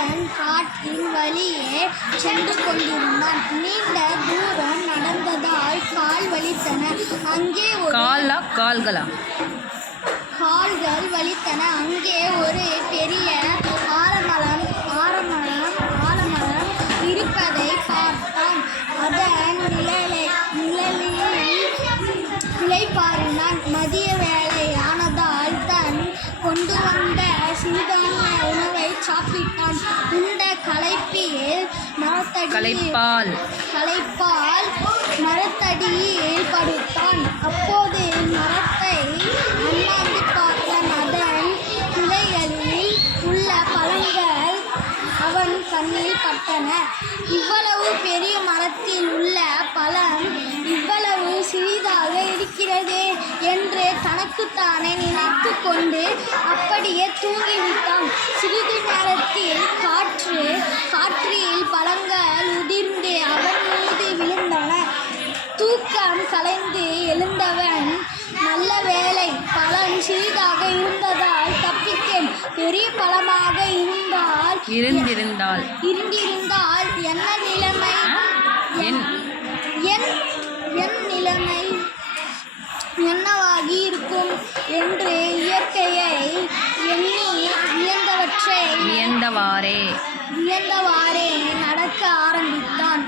அவன் காட்டின் வழியே சென்று கொண்டிருந்தான். நீண்ட தூரம் நடந்ததால் கால் வலித்தன. அங்கே கால்கள் வலித்தன. அங்கே ஒரு பெரிய ஆலமரம் இருப்பதை பார்த்தான். அதன் நிழலில் இளைப்பாறினான். மதிய வேளையானதால் தன் கொண்டு வந்த சிறிதான உணவை சாப்பிட்டான். உண்ட களைப்பால் மரத்தடியில் படுத்தான். அப்போது மரத்தை அண்ணாந்து பார்த்தான். அதன் கிளைகளில் உள்ள பழங்கள் அவன் கண்ணில் பட்டன. இவ்வளவு பெரிய மரத்தில் உள்ள பழம் இவ்வளவு சிறிதாக இருக்கிறதே என்று தனக்குத்தானே நினைத்து கொண்டு அப்படியே தூங்கிவிட்டான். சிறிது நேரத்தில் காற்றில் பழங்கள் உதிர்ந்து அவன் மீது விழுந்தன. தூக்கம் கலைந்து எழுந்தவன், நல்ல வேளை, பழம் சிறிதாக இருந்ததால் தப்பித்தேன். பெரிய பழமாக இருந்திருந்தால் என்ன நிலைமை என் நிலைமை என்னவாகி இருக்கும் என்று இயற்கையை எண்ணி வியந்தவாறே நடக்க ஆரம்பித்தான்.